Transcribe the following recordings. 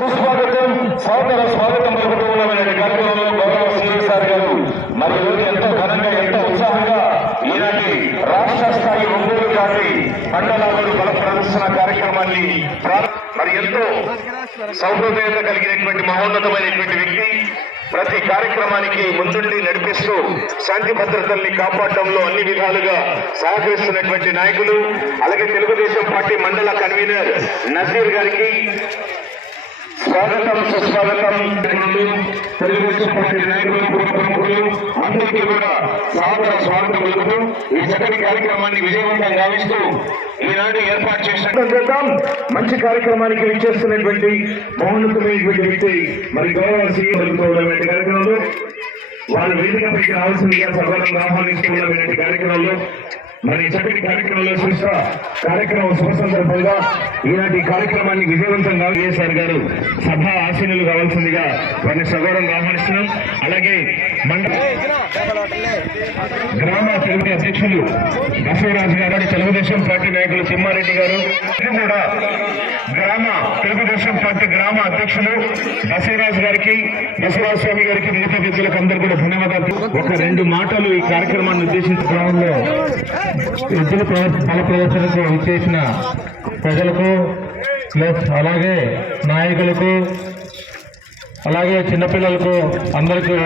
సుస్వాగతం సాదర స్వాగతం పలుకుతున్నామనే కార్యక్రమంలో గౌరవ సిఎస్ఆర్ గారు. మరి ఈరోజు ఎంతో ఘనంగా ఎంతో ఉత్సాహంగా ఈనాటి రాష్ట్ర స్థాయి ఒంగోలు జాతి మండలాలు బల ప్రదర్శన కార్యక్రమాన్ని మరి ఎంతో సౌహృదయత కలిగినటువంటి మహోన్నతమైనటువంటి వ్యక్తి ప్రతి కార్యక్రమానికి ముందుండి నడిపిస్తూ శాంతి భద్రతల్ని కాపాడడంలో అన్ని విధాలుగా సహకరిస్తున్నటువంటి నాయకులు అలాగే తెలుగుదేశం పార్టీ మండల కన్వీనర్ నజీర్ గారికి స్వాగతం సుస్వాగతం. తెలుగుదేశం పార్టీ నాయకులు ప్రముఖులు అందరికీ కూడా సాదర స్వాగతం పలుకుతూ ఈ చక్కటి కార్యక్రమాన్ని విజయవంతం గావిస్తూ ఈనాడు ఏర్పాటు చేసిన చేద్దాం. మంచి కార్యక్రమానికి విచ్చేస్తున్నటువంటి మౌనతమైనటువంటి వ్యక్తి మరి గౌరవ సీఎం కార్యక్రమంలో వాళ్ళు వేదికపైకి రావాల్సిందిగా సర్వతంగా ఆహ్వానిస్తున్నటువంటి కార్యక్రమంలో మరి ఈ చక్కటి కార్యక్రమంలో శిక్ష కార్యక్రమం శుభ సందర్భంగా ఈనాటి కార్యక్రమాన్ని విజయవంతంగా విజయసారి గారు? సభ ఆశీనులు కావాల్సిందిగా వారిని సగౌరవంగా ఆహ్వానిస్తున్నాం. అలాగే మండల గ్రామ తెలుగు అధ్యక్షులు బసవరాజు గారు తెలుగుదేశం పార్టీ నాయకులు తిమ్మారెడ్డి గారు కూడా గ్రామ తెలుగుదేశం పార్టీ గ్రామ అధ్యక్షులు బసవరాజు గారికి బసవరాజ స్వామి గారికి మిగతా వ్యక్తులకు అందరూ కూడా ధన్యవాదాలు. ఒక రెండు మాటలు ఈ కార్యక్రమాన్ని ఉద్దేశించిన క్రమంలో విద్యుత్ ప్రదర్శ- ప్రదర్శనకు విచ్చేసిన ప్రజలకు ప్లస్ అలాగే నాయకులకు అలాగే చిన్నపిల్లలకు అందరికీ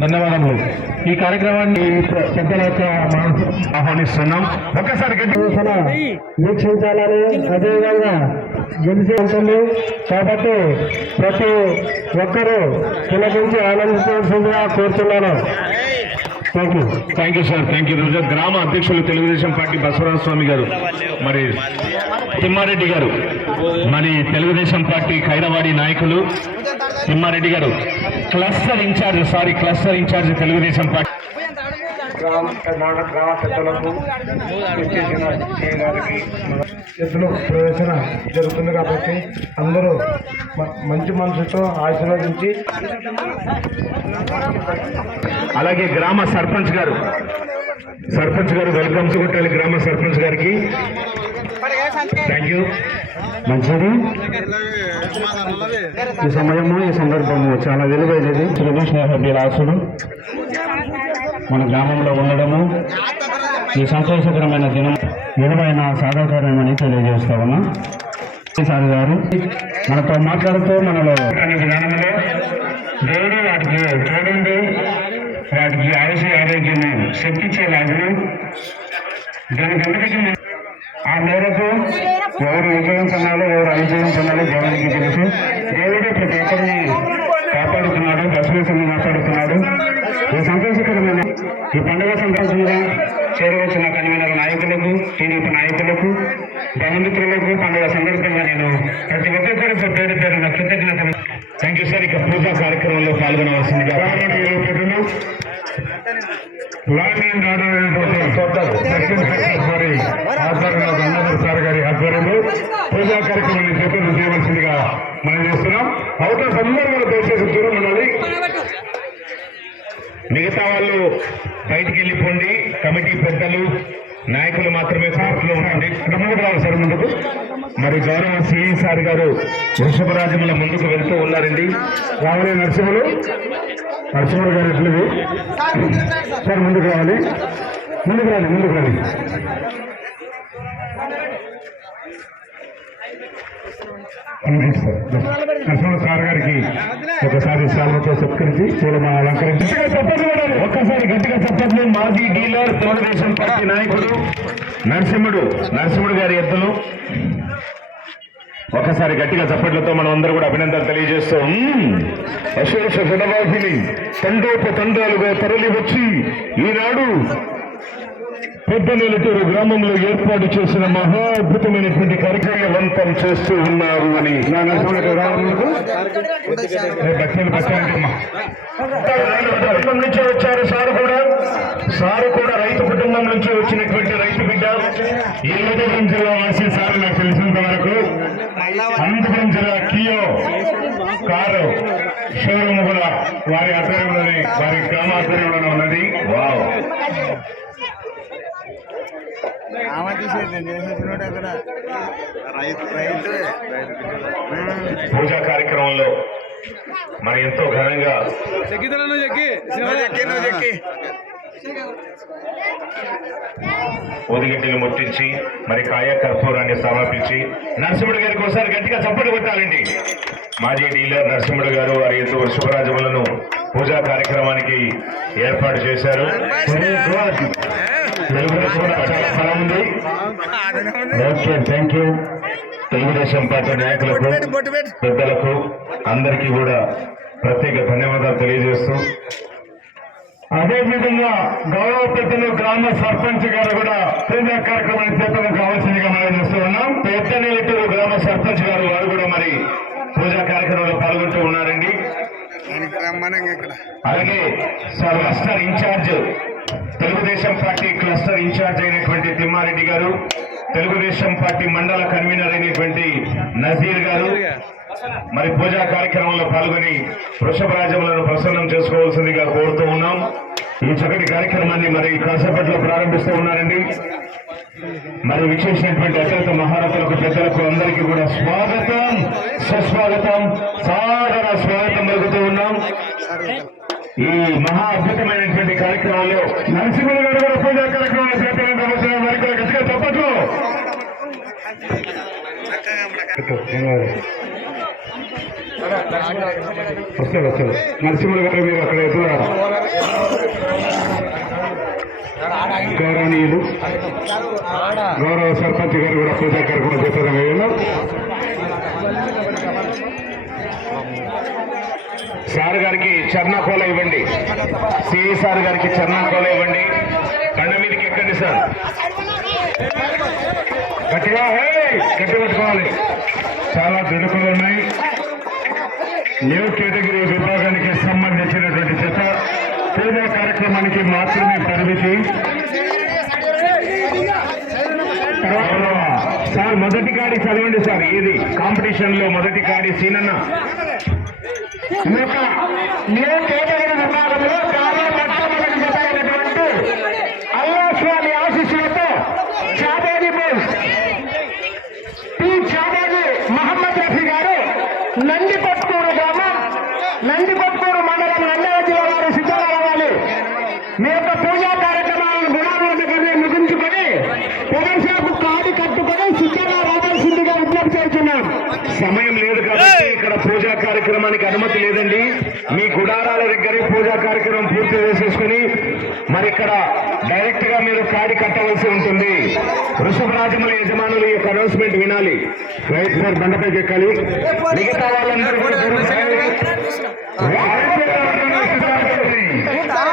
ధన్యవాదములు. ఈ కార్యక్రమాన్ని పెద్దల ఆహ్వానిస్తున్నాం. ఒక్కసారి వీక్షించాలని అదేవిధంగా గెలిచి ఉంటుంది. కాబట్టి ప్రతి ఒక్కరూ తిలకించి ఆనందించాల్సిందిగా కోరుతున్నాను. Thank you thank you sir thank you రోజు గ్రామ అధ్యక్షులు తెలుగుదేశం పార్టీ బసవరాజ స్వామి గారు మరి తిమ్మారెడ్డి గారు మరి తెలుగుదేశం పార్టీ ఖైరవాడి నాయకులు తిమ్మారెడ్డి గారు. Cluster incharge sorry cluster incharge Telugu Desam party. గ్రామ పెద్దలకు వచ్చేసిన గారికి ప్రవేశన జరుగుతుంది కాబట్టి అందరూ మంచి మనసుతో ఆశీర్వదించి అలాగే గ్రామ సర్పంచ్ గారు సర్పంచ్ గారు వెల్కమ్ చుగొట్టాలి గ్రామ సర్పంచ్ గారికి. థ్యాంక్ యూ మంచిది. ఈ సమయము ఈ సందర్భము చాలా విలువైనది. తెలుగు స్నేహాభిలాసుడు మన గ్రామంలో ఉండడము. ఈ సంతోషకరమైన దినం విలువైన సాధారణమని తెలియజేస్తా ఉన్నా. సార్ గారు మనతో మాట్లాడుతూ మనలో విధానంలో దేవుడు వాటికి చూడండి వాటికి ఆయుష ఆరోగ్యం శక్తించేలాగా దానికి ఆ మేరకు ఎవరు విజయం పొందాలో ఎవరు అవిజయం పొందాలో దేవునికి తెలుసు. దేవుడు ప్రతి ఒక్కరిని కాపాడుతున్నాడు దశరథుని కాపాడుతున్నాడు. ఈ సంతోషం ఈ పండుగ సంతోషంగా చేరవచ్చిన కన్వీనర్ నాయకులకు టీడీపీ నాయకులకు బంధుమిత్రులకు పండుగ సందర్భంగా నేను ప్రతి ఒక్కరికి పేరు పేరు నా కృతజ్ఞతలు థ్యాంక్ యూ సార్ ఇక పూజా కార్యక్రమంలో పాల్గొనవలసిందిగా land and order Gangadhar sir గారి ఆధ్వర్యంలో పూజా కార్యక్రమాన్ని చేతులు చేయవలసిందిగా మనం చేస్తున్నాం అవతల సందర్భంలో మరి గౌరవ సిఐ సార్ గారు వృషభరాజముల ముందుకు వెళ్తూ ఉన్నారండి. రావాలి నరసింహులు. నరసింహులు గారు ఎట్లది? సార్ ముందుకు రావాలి. ముందుకు రండి ముందుకు రండి. నరసింహ సార్. గారికి ఒకసారి సాల్వతో సత్కరించి పూలమాల అలంకరించి ఒక్కసారి గట్టిగా చెప్పట్లు మాజీ డీలర్ తెలుగుదేశం పార్టీ నాయకుడు నరసింహుడు నరసింహుడు గారి ఎత్తులు ఒకసారి గట్టిగా చప్పట్లతో మనం అందరూ కూడా అభినందనలు తెలియజేస్తాం. అశేష జనవాహిని తండోప తండాలుగా తరలి వచ్చి ఈనాడు పెద్ద నెలటూరు గ్రామంలో ఏర్పాటు చేసిన మహా అద్భుతమైనటువంటి కార్యక్రమవంతం చేస్తూ ఉన్నారు అని. నా కుటుంబం నుంచి వచ్చారు సారు కూడా. సారు కూడా రైతు కుటుంబం నుంచి వచ్చినటువంటి రైతు బిడ్డ. ఈ ఉదయం జిల్లా వాసి సార్ నాకు తెలిసినంత వరకు అనంతపురం జిల్లా కియో కారు షోరూమ్ కూడా వారి ఆధ్వర్యంలోనే వారి గ్రామ ఆధ్వర్యంలోనే ఉన్నది. వావ్. పూజా కార్యక్రమంలో మరి ఎంతో ఘనంగా చెక్కి నువ్వు చెక్కి. ఊదిగడ్డలు ముట్టించి మరి కాయ కర్పూరాన్ని సమర్పించి నరసింహుడు గారికి ఒకసారి గట్టిగా చప్పట్లు కొట్టాలండి. మాజీ డీలర్ నరసింహుడు గారు వారి ఇద్దరు శుభరాజములను పూజా కార్యక్రమానికి ఏర్పాటు చేశారు. Okay thank you Telugu Desam party నాయకులకు పెద్దలకు అందరికీ కూడా ప్రత్యేక ధన్యవాదాలు తెలియజేస్తూ అదేవిధంగా గౌరవ పెద్దలు గ్రామ సర్పంచ్ గారు కూడా పూజా కార్యక్రమాన్ని చేపడం కావాల్సిందిగా మనం చేస్తూ ఉన్నాం. పెద్ద గ్రామ సర్పంచ్ గారు వారు కూడా మరి పూజా కార్యక్రమంలో పాల్గొంటూ ఉన్నారండి. అలాగే sir cluster incharge Telugu Desam party cluster incharge అయినటువంటి తిమ్మారెడ్డి గారు తెలుగుదేశం పార్టీ మండల కన్వీనర్ అయినటువంటి నజీర్ గారు మరి పూజా కార్యక్రమంలో పాల్గొని వృషభరాజములను ప్రసన్నం చేసుకోవాల్సిందిగా కోరుతూ ఉన్నాం. ఈ చక్కటి కార్యక్రమాన్ని మరి కాసేపట్లో ప్రారంభిస్తూ ఉన్నారండి. మరి విచ్చేసినటువంటి అత్యంత మహారథులకు పెద్దలకు అందరికీ కూడా స్వాగతం సుస్వాగతం సాదర స్వాగతం పలుకుతూ ఉన్నాం. ఈ మహా అద్భుతమైనటువంటి కార్యక్రమంలో నరసింహులు గారు కూడా పూజా కార్యక్రమాలు చేపట్టిన అవసరం వారికి గట్టిగా తప్పట్లు. వస్తారు వస్తారు నరసింహులు గారు మీరు అక్కడ ఎదురు గౌరవనీయులు గౌరవ సర్పంచ్ గారు కూడా పూజా కార్యక్రమం చేస్తారు సార్ గారికి చర్ణకోల ఇవ్వండి. సిఐ సార్ గారికి చర్ణకోల ఇవ్వండి. కండ మీదకి ఎక్కండి సార్. గట్టిగా హే గట్టి పట్టుకోవాలి. చాలా దుడుకులు ఉన్నాయి. న్యూ కేటగిరీ విభాగానికి సంబంధించినటువంటి చెత్త పూజా కార్యక్రమానికి మాత్రమే పరిమితి. సార్ మొదటి కాడి చదవండి సార్ ఇది కాంపిటీషన్లో మొదటి కాడి సీనన్న. ఈ విభాగంలో చాలా మొట్టమొదటి జత అయినటువంటి అల్లా ఆశీస్సులతో పి చాబేది మహమ్మద్ రఫీ గారు నందిపట్కూరు గ్రామం నందిపట్కూరు మండలం నంద్యాల జిల్లా వారు సిద్ధంగా రావాలి మీ యొక్క పూజా కార్యక్రమాలను గుణాలను దగ్గర ముగించుకొని ప్రదర్శనకు కాడి కట్టుకొని సిద్ధంగా రావాల్సిందిగా విజ్ఞప్తి చేస్తున్నాం సమయం లేదు కాబట్టి ఇక్కడ పూజా కార్యక్రమానికి అనుమతి లేదండి మీ గుడారాల దగ్గరే పూజా కార్యక్రమం పూర్తి చేసేసుకుని మరి ఇక్కడ డైరెక్ట్గా మీరు కాడి కట్టవలసి ఉంటుంది వృషభరాజముల యజమానులు ఈ యొక్క అనౌన్స్మెంట్ వినాలి రైట్ సార్ బండపైకి ఎక్కాలి మిగతా వాళ్ళందరూ కూడా.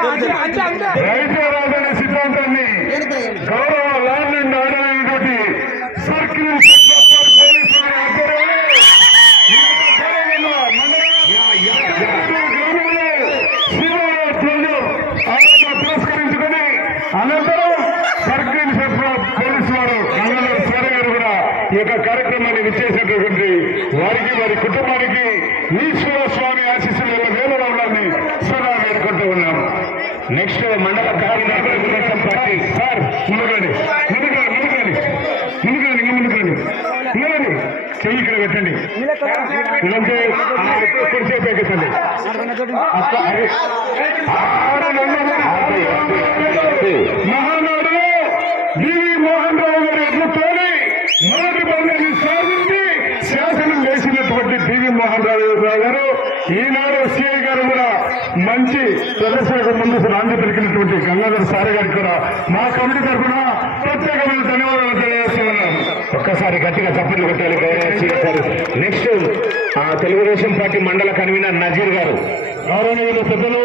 రైతు రాజన్న సిద్ధాంతాన్ని గౌరవ ల్యాండ్ అండ్ ఆర్డర్ అయినటువంటి సర్కిల్ ఇన్స్పెక్టర్ పోలీసుల ఆధ్వర్యంలో ఈ యొక్క కార్యాలయంలో మండల గ్రామంలో శివరాత్రులు ఆరోగ్య పురస్కరించుకొని అనంతరం సర్కిల్ ఇన్స్పెక్టర్ పోలీసు వారు గంగాధర్ సార్ గారు కూడా ఈ యొక్క కార్యక్రమాన్ని విచ్చేసినటువంటి వారికి వారి కుటుంబానికి ఈశ్వర స్వామి ఆశీస్సులు వేలలో ఉండాలని సదా వేడుకుంటూ ఉన్నాం నెక్స్ట్ మండల కార్యదర్శి పార్టీ. సార్ ముందుకండి. ముందుకండి ముందుకండి. ముందుకండి ముందుకండి. చెయ్యి ఇక్కడ పెట్టండి. ఎక్కకండి అట్లా ఈనాడు సిఐ గారు కూడా మంచి ప్రదర్శనకు ముందు నాంది పలికినటువంటి గంగాధర్ సార్ గారికి కూడా మా కమిటీ తరఫున ప్రత్యేకమైన ధన్యవాదాలు తెలియజేస్తున్నాను. ఒక్కసారి గట్టిగా చప్పట్లు కొట్టాలి గౌరవ గారు నెక్స్ట్ ఆ తెలుగుదేశం పార్టీ మండల కన్వీనర్ నజీర్ గారు. గౌరవనీయుల పెద్దలు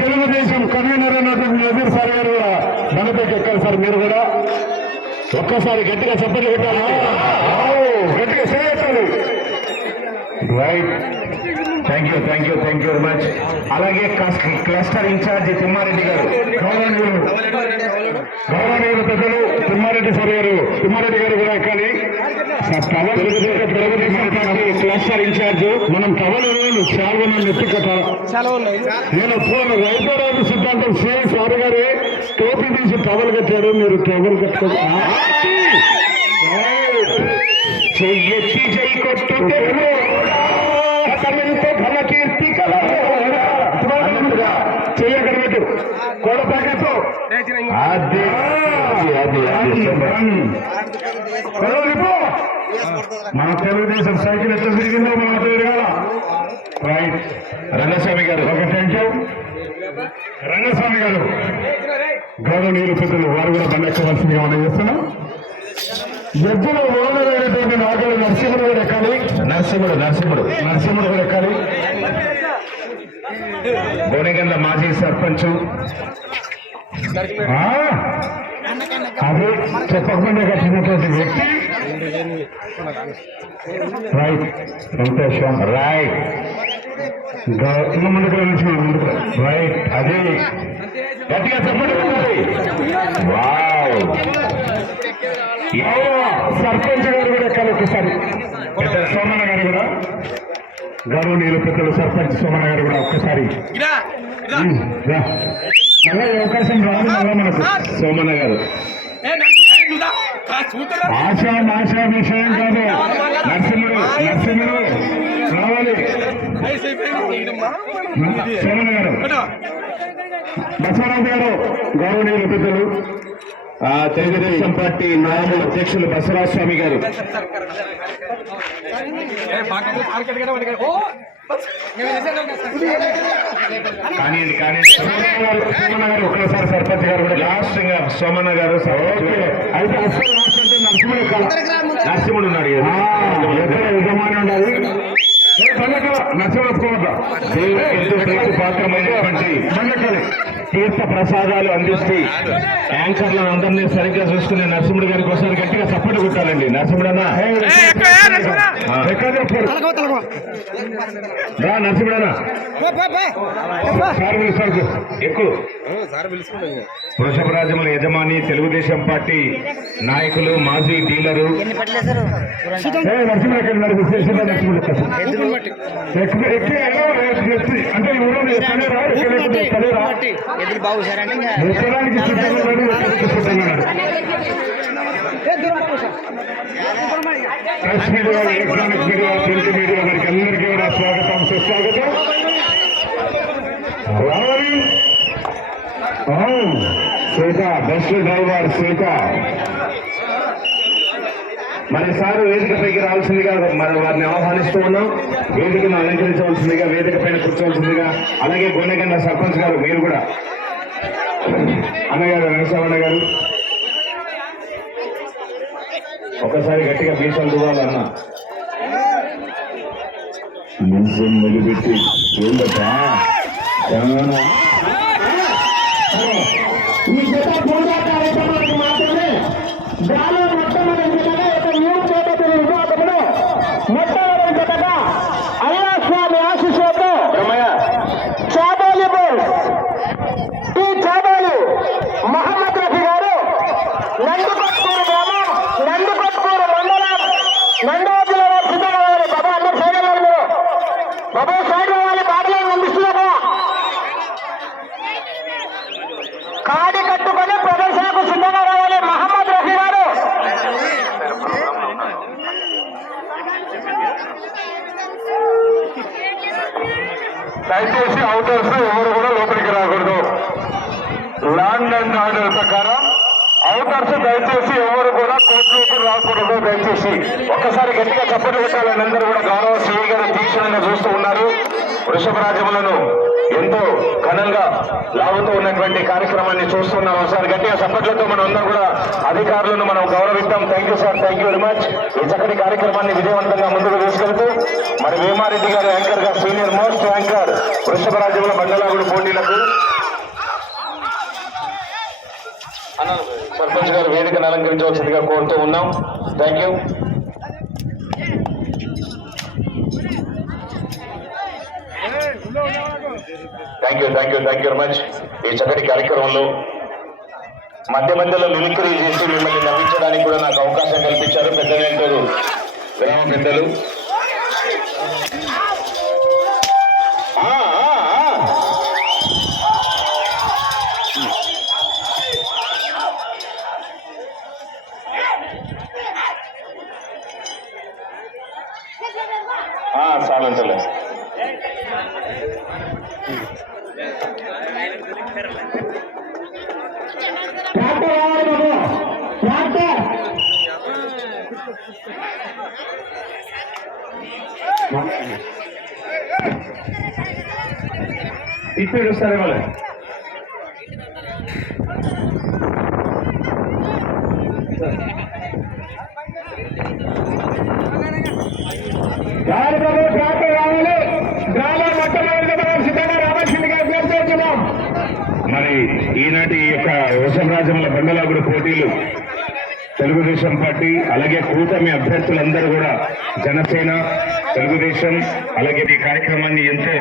తెలుగుదేశం కన్వీనర్ అయినటువంటి నజీర్ సార్ గారు కూడా మనపైకి ఎక్కాలి సార్ మీరు కూడా. ఒక్కసారి గట్టిగా చప్పట్లు కొట్టాలి. గట్టిగా చేయాలి. Right. Thank you thank you thank you very much అలాగే క్లస్టర్ ఇన్ఛార్జి తిమ్మారెడ్డి గారు. గౌరవనీయులు. గౌరవనీయులు పెద్దలు తిమ్మారెడ్డి సార్ గారు. తిమ్మారెడ్డి గారు కూడా సార్ పార్టీ క్లస్టర్ ఇన్ఛార్జ్ మనం వేయాలి చాలా నెత్తి నేను ఫోన్ రైతరాజు సిద్ధాంతం సిఎస్ వారి గారి. టోపీ తీసి టవల్ కట్టాడు మీరు టవల్ కట్టుకో చెయ్యెత్తి చెయ్యి కొట్టు మన తెలుగుదేశం సైకిల్ ఎట్లా తిరిగిందో మన తిరగాల రైట్. రంగస్వామి గారు ఒక టెన్షన్ రంగస్వామి గారు గౌరవనీయులు పెద్దలు వారు కూడా బండెక్కవలసిందిగా మనం చేస్తున్నాం. ఎద్దుల ఓనరైనటువంటి నాగలు నరసింహుడు గారు ఎక్కాలి. నరసింహుడు నరసింహుడు. నరసింహుడు గారు ఎక్కాలి. గోనెగంద మాజీ సర్పంచ్. అదే చెప్పకుండా కట్టినటువంటి వ్యక్తి. రైట్ సంతోషం రైట్ ఇంకా ముందుకు నుంచి ముందుకు రైట్ అది. గట్టిగా చెప్పండి. వావ్ సర్పంచ్ గారు కూడా ఎక్కాలి ఒకసారి సోమన్న గారు కూడా. గౌరవనీయులు పెద్దలు సర్పంచ్ సోమన్న గారు కూడా ఒక్కసారి. అవకాశం రాదు మనకు. సోమన్న గారు. ఆశ ఆశ విషయం కాదు. నరసింహుడు నరసింహుడు రావాలి. గారు బసవరాజు గారు గౌరవనీయులు పెద్దలు తెలుగుదేశం పార్టీ నాయకులు అధ్యక్షులు బసవరాజ స్వామి గారు. కానివ్వండి కానీ సోమన్న గారు ఒకసారి సర్పంచ్ గారు కూడా లాస్ట్గా సోమన్న గారు నరసింహుడు ఉన్నాడు యజమాని ఉండాలి ప్రీతి పాత్రమైనటువంటి బండెక్కాలి. తీర్థ ప్రసాదాలు అందిస్తూ యాంకర్లను అందరినీ సరిగ్గా చూసుకునే నరసింహుడు గారికి ఒకసారి గట్టిగా సపోర్ట్ కొట్టాలండి నరసింహుడన్నా అన్న రా నరసింహుడనా ఎక్కువ వృషభ రాజముల యజమాని తెలుగుదేశం పార్టీ నాయకులు మాజీ డీలరు అంటే ఈ ఊళ్ళో ఎక్కడే రా, ఎక్కడ ఎక్కడ ఎక్కడే రా. ఎదురు బాగు సార్ అంటే ఇంకా ఎక్కడానికి సిద్ధంగా ఉన్నాడు, ఎక్కడానికి సిద్ధంగా ఉన్నాడు. Press media electronic media print media వారికి అందరికీ కూడా స్వాగతం సుస్వాగతం రావాలి శ్వేత బెస్ట్ డ్రైవర్ శ్వేత మరి సార్ వేదికపైకి రావాల్సిందిగా మరి వారిని ఆహ్వానిస్తూ ఉన్నాం. వేదికను అలంకరించవలసిందిగా వేదిక పైన కూర్చోవలసిందిగా అలాగే గోనెగండ సర్పంచ్ గారు మీరు కూడా. అన్నగారు వెంకటరమణ గారు. ఒకసారి గట్టిగా మీసాలు చూడాలన్న మీసం నిలబెట్టి ఈ జత పూజా కార్యక్రమానికి మాత్రమే గాలి మొట్టమొదటి జతగా ఒక మూడు చేపల విభాగంలో మొట్టమొదటి జతగా అల్లా స్వామి ఆశీస్సులతో చాబాలి బోల్ టీ చాబాలి మహమ్మద్ రఫీ గారు నందికొట్కూరు గ్రామం నందికొట్కూరు మండలం నందవ జిల్లాలో సిద్ధంగా ఉన్నారు బాబా అందరు సైడ్ అవ్వాలి మీరు బాబా సైడ్ అవ్వాలి బాటలో అందిస్తున్నారా కాడి కట్టుకొని ప్రదర్శనకు సిద్ధంగా రావాలి మహమ్మద్ రఫీ గారు దయచేసి అవుటర్స్ ఎవరు కూడా లోపలికి రాకూడదు ల్యాండ్ అండ్ ప్రకారం అవుటర్స్ దయచేసి ఎవరు కూడా కోర్టులోకి రాకూడదు దయచేసి ఒక్కసారి గట్టిగా చప్పటి పెట్టాలని అందరూ కూడా గౌరవ శ్రీ గారు తీక్షణంగా చూస్తూ ఉన్నారు. వృషభ రాజ్యములను ఎంతో ఘనంగా లాగుతూ ఉన్నటువంటి కార్యక్రమాన్ని చూస్తున్నాం. ఒకసారి గట్టిగా చప్పట్లతో మనం అందరం కూడా అధికారులను మనం గౌరవిస్తాం thank you sir thank you very much ఈ చక్కటి కార్యక్రమాన్ని విజయవంతంగా ముందుకు తీసుకెళ్తూ మరి వేమారెడ్డి గారు యాంకర్గా సీనియర్ మోస్ట్ యాంకర్ వృషభ రాజ్యముల బండలాగుడు పోటీలకు సర్పంచ్ గారు వేదికను అలంకరించవలసిందిగా కోరుతూ ఉన్నాం. Thank you thank you thank you thank you very much ఈ చక్కటి కార్యక్రమంలో మధ్య మధ్యలో మిమిక్రీ చేసి మిమ్మల్ని నవ్వించడానికి కూడా నాకు అవకాశం కల్పించారు పెద్దలు గ్రామ పెద్దలు. రావాల్సిందిగా అభ్యర్థిస్తున్నాం మరి ఈనాటి ఈ యొక్క వృషభరాజముల బండలాగుడు పోటీలు తెలుగుదేశం పార్టీ అలాగే కూటమి అభ్యర్థులందరూ కూడా జనసేన తెలుగుదేశం అలాగే ఈ కార్యక్రమాన్ని ఎంతో